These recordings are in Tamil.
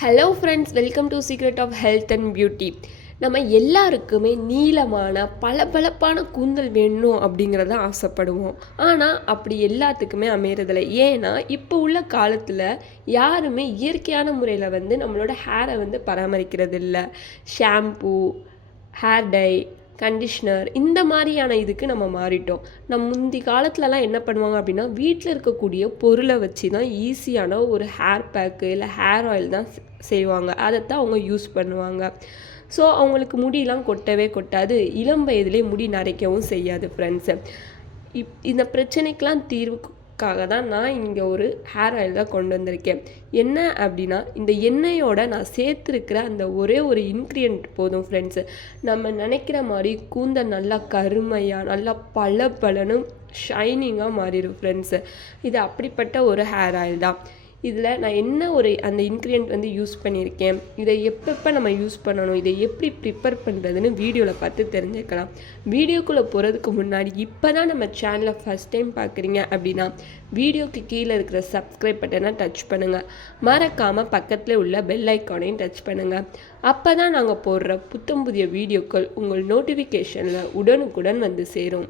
Hello friends welcome to secret of health and beauty நம்ம எல்லாருக்குமே நீளமான பளபளப்பான கூந்தல் வேணும் அப்படிங்கிறத ஆசைப்படுவோம். ஆனால் அப்படி எல்லாத்துக்குமே அமையறதில்ல. ஏன்னா இப்போ உள்ள காலத்தில் யாருமே இயற்கையான முறையில் வந்து நம்மளோட ஹேரை வந்து பராமரிக்கிறது இல்லை ஷாம்பூ ஹேர் டை கண்டிஷ்னர் இந்த மாதிரியான இதுக்கு நம்ம மாறிட்டோம். நம்ம முந்தி காலத்துலலாம் என்ன பண்ணுவாங்க அப்படின்னா வீட்டில் இருக்கக்கூடிய பொருளை வச்சு தான் ஈஸியான ஒரு ஹேர் பேக்கு இல்லை ஹேர் ஆயில் தான் செய்வாங்க. அதைத்தான் அவங்க யூஸ் பண்ணுவாங்க. ஸோ அவங்களுக்கு முடியெலாம் கொட்டவே கொட்டாது. இளம் வயதிலே முடி நரைக்கவும் செய்யாது ஃப்ரெண்ட்ஸு இப் இந்த பிரச்சனைக்கெலாம் தீர்வு காக தான் நான் இங்கே ஒரு ஹேர் ஆயில் தான் கொண்டு வந்திருக்கேன். என்ன அப்படின்னா இந்த எண்ணெயோட நான் சேர்த்துருக்கிற அந்த ஒரே ஒரு இன்க்ரியன்ட் போதும் ஃப்ரெண்ட்ஸு நம்ம நினைக்கிற மாதிரி கூந்தல் நல்லா கருமையாக நல்லா பல பலனும் ஷைனிங்காக மாறிடும் ஃப்ரெண்ட்ஸு இது அப்படிப்பட்ட ஒரு ஹேர் ஆயில் தான். இதில் நான் என்ன ஒரு அந்த இன்க்ரியன்ட் வந்து யூஸ் பண்ணியிருக்கேன் இதை எப்பப்போ நம்ம யூஸ் பண்ணணும் இதை எப்படி ப்ரிப்பேர் பண்ணுறதுன்னு வீடியோவில் பார்த்து தெரிஞ்சுக்கலாம். வீடியோக்குள்ளே போகிறதுக்கு முன்னாடி இப்போ தான் நம்ம சேனலை ஃபஸ்ட் டைம் பார்க்குறீங்க அப்படின்னா வீடியோக்கு கீழே இருக்கிற சப்ஸ்கிரைப் பட்டனை டச் பண்ணுங்கள் மறக்காமல் பக்கத்தில் உள்ள பெல் ஐக்கானையும் டச் பண்ணுங்கள் அப்போ தான் நாங்கள் போடுற புத்தம் புதிய வீடியோக்கள் உங்கள் நோட்டிஃபிகேஷனில் உடனுக்குடன் வந்து சேரும்.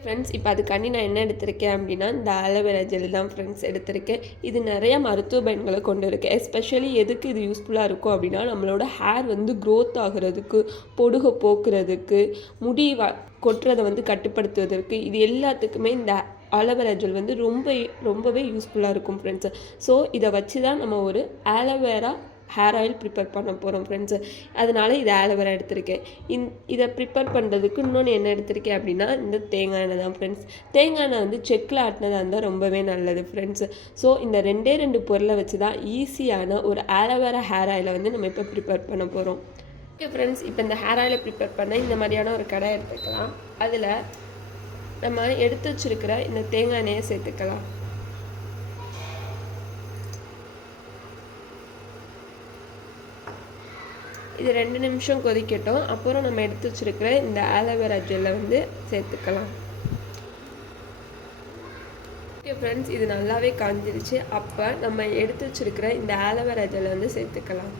ஃப்ரெண்ட்ஸ் இப்போ அதுக்காண்டி நான் என்ன எடுத்திருக்கேன் அப்படின்னா இந்த ஆலோவேரா ஜெல் தான் ஃப்ரெண்ட்ஸ் எடுத்திருக்கேன். இது நிறைய மருத்துவ பயன்களை கொண்டு இருக்குது எஸ்பெஷலி எதுக்கு இது யூஸ்ஃபுல்லாக இருக்கும் அப்படின்னா நம்மளோட ஹேர் வந்து க்ரோத் ஆகுறதுக்கு பொடுகை போக்குறதுக்கு முடி வ கொட்டுறதை வந்து கட்டுப்படுத்துவதற்கு இது எல்லாத்துக்குமே இந்த ஆலோவேரா ஜெல் வந்து ரொம்ப ரொம்பவே யூஸ்ஃபுல்லாக இருக்கும் ஃப்ரெண்ட்ஸ் ஸோ இதை வச்சு தான் நம்ம ஒரு ஆலோவேரா ஹேர் ஆயில் ப்ரிப்பேர் பண்ண போகிறோம் ஃப்ரெண்ட்ஸு அதனால் இதை ஆலோவேரா எடுத்திருக்கேன். இந் இதை ப்ரிப்பேர் பண்ணுறதுக்கு இன்னொன்று என்ன எடுத்திருக்கேன் அப்படின்னா இந்த தேங்காய் எண்ணெய் தான் ஃப்ரெண்ட்ஸ் தேங்காய் எண்ணெய் வந்து செக்கில் ஆட்டினதாக இருந்தால் ரொம்பவே நல்லது ஃப்ரெண்ட்ஸு ஸோ இந்த ரெண்டே ரெண்டு பொருளை வச்சு தான் ஈஸியான ஒரு ஆலோவேரா ஹேர் ஆயிலை வந்து நம்ம இப்போ ப்ரிப்பேர் பண்ண போகிறோம் ஓகே ஃப்ரெண்ட்ஸ் இப்போ இந்த ஹேர் ஆயிலை ப்ரிப்பேர் பண்ண இந்த மாதிரியான ஒரு கடை எடுத்துக்கலாம். அதில் நம்ம எடுத்து வச்சிருக்கிற இந்த தேங்காய் எண்ணெயை சேர்த்துக்கலாம். இது ரெண்டு நிமிஷம் கொதிக்கட்டும். அப்புறம் நம்ம எடுத்து வச்சிருக்கிற இந்த ஆலோவேரா ஜெல்லை வந்து சேர்த்துக்கலாம். ஓகே ஃப்ரெண்ட்ஸ் இது நல்லாவே காஞ்சிருச்சு. அப்போ நம்ம எடுத்து வச்சிருக்கிற இந்த ஆலோவேரா ஜெல்லை வந்து சேர்த்துக்கலாம்.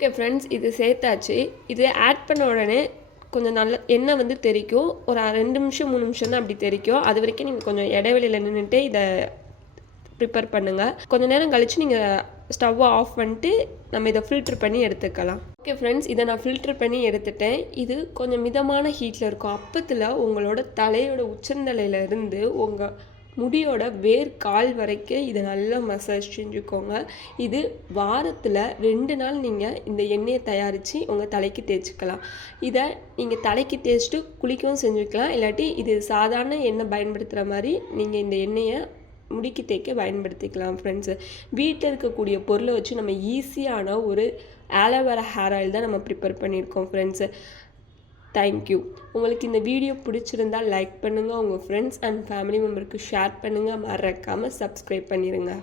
ஓகே ஃப்ரெண்ட்ஸ் இது சேர்த்தாச்சு. இது ஆட் பண்ண உடனே கொஞ்சம் நல்ல எண்ணெய் வந்து தெரிக்கும். ஒரு ரெண்டு நிமிஷம் மூணு நிமிஷம் தான் அப்படி தெரிக்கும். அது வரைக்கும் நீங்கள் கொஞ்சம் இடைவெளியில் நின்றுட்டு இதை ப்ரிப்பேர் பண்ணுங்கள் கொஞ்ச நேரம் கழித்து நீங்கள் ஸ்டவ்வை ஆஃப் பண்ணிட்டு நம்ம இதை ஃபில்டர் பண்ணி எடுத்துக்கலாம். ஓகே ஃப்ரெண்ட்ஸ் இதை நான் ஃபில்டர் பண்ணி எடுத்துட்டேன். இது கொஞ்சம் மிதமான ஹீட்டில் இருக்கும். அப்பத்தில் உங்களோட தலையோட உச்சந்தலையிலேருந்து உங்கள் முடியோட வேர் கால் வரைக்கும் இதை நல்லா மசாஜ் செஞ்சுக்கோங்க. இது வாரத்தில் ரெண்டு நாள் நீங்கள் இந்த எண்ணெயை தயாரித்து உங்கள் தலைக்கு தேய்ச்சிக்கலாம். இதை நீங்கள் தலைக்கு தேய்ச்சிட்டு குளிக்கவும் செஞ்சுக்கலாம். இல்லாட்டி இது சாதாரண எண்ணெய் பயன்படுத்துகிற மாதிரி நீங்கள் இந்த எண்ணெயை முடிக்கு தேய்க்க பயன்படுத்திக்கலாம் ஃப்ரெண்ட்ஸு வீட்டில் இருக்கக்கூடிய பொருளை வச்சு நம்ம ஈஸியான ஒரு ஆலோவேரா ஹேர் ஆயில் தான் நம்ம ப்ரிப்பேர் பண்ணியிருக்கோம் ஃப்ரெண்ட்ஸு தேங்க்யூ உங்களுக்கு இந்த வீடியோ பிடிச்சிருந்தா லைக் பண்ணுங்கள் உங்கள் ஃப்ரெண்ட்ஸ் அண்ட் ஃபேமிலி மெம்பருக்கு ஷேர் பண்ணுங்கள் மறக்காமல் சப்ஸ்கிரைப் பண்ணிடுங்க